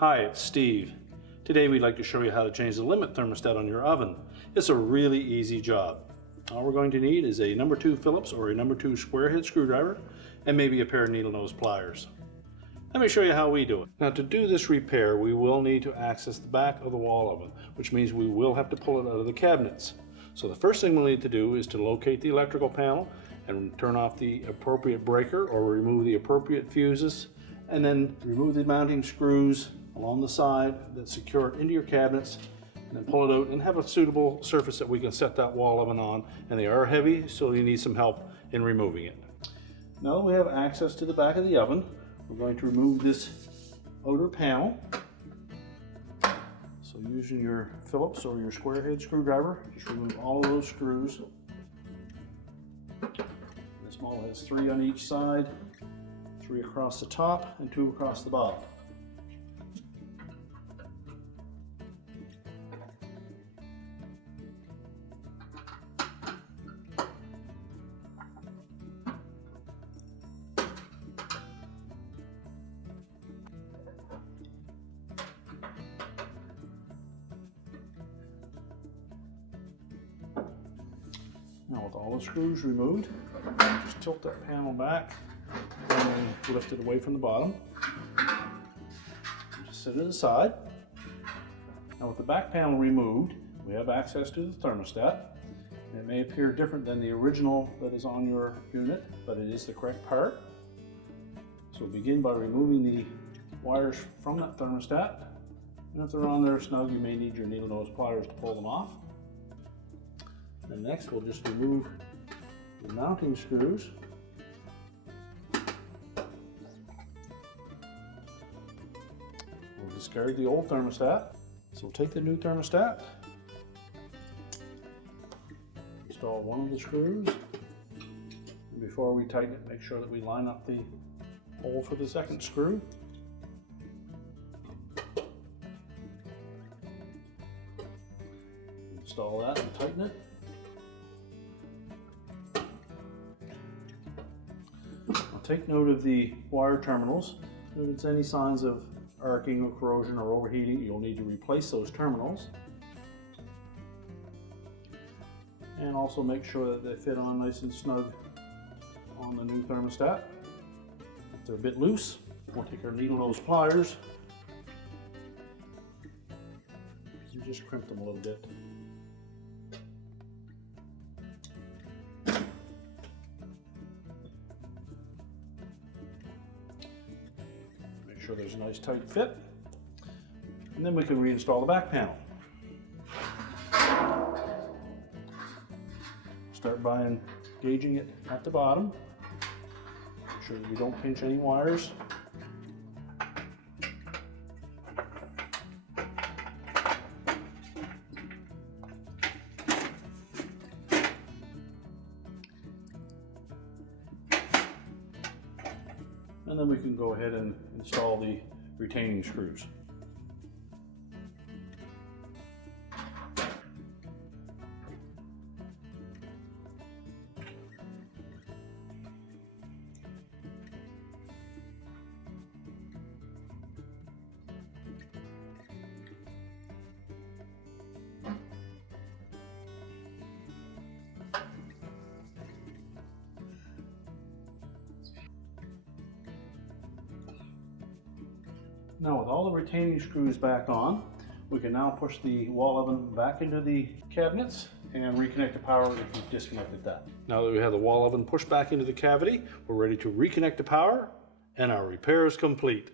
Hi, it's Steve. Today we'd like to show you how to change the limit thermostat on your oven. It's a really easy job. All we're going to need is a number 2 Phillips or a number 2 square head screwdriver and maybe a pair of needle nose pliers. Let me show you how we do it. Now, to do this repair, we will need to access the back of the wall oven, which means we will have to pull it out of the cabinets. So the first thing we'll need to do is to locate the electrical panel and turn off the appropriate breaker or remove the appropriate fuses, and then remove the mounting screws along the side that secure it into your cabinets, and then pull it out and have a suitable surface that we can set that wall oven on. And they are heavy, so you need some help in removing it. Now that we have access to the back of the oven, we're going to remove this outer panel. So using your Phillips or your square head screwdriver, just remove all of those screws. This model has 3 on each side, 3 across the top and 2 across the bottom. Now with all the screws removed, just tilt that panel back and then lift it away from the bottom. Just set it aside. Now with the back panel removed, we have access to the thermostat. It may appear different than the original that is on your unit, but it is the correct part. So we'll begin by removing the wires from that thermostat. And if they're on there snug, you may need your needle nose pliers to pull them off. And next we'll just remove the mounting screws. We'll discard the old thermostat. So we'll take the new thermostat, install one of the screws, and before we tighten it, make sure that we line up the hole for the second screw. Install that and tighten it. Take note of the wire terminals. If it's any signs of arcing or corrosion or overheating, you'll need to replace those terminals. And also make sure that they fit on nice and snug on the new thermostat. If they're a bit loose, we'll take our needle nose pliers and just crimp them a little bit. There's a nice tight fit, and then we can reinstall the back panel. Start by engaging it at the bottom. Make sure that we don't pinch any wires. And then we can go ahead and install the retaining screws. Now with all the retaining screws back on, we can now push the wall oven back into the cabinets and reconnect the power if you've disconnected that. Now that we have the wall oven pushed back into the cavity, we're ready to reconnect the power, and our repair is complete.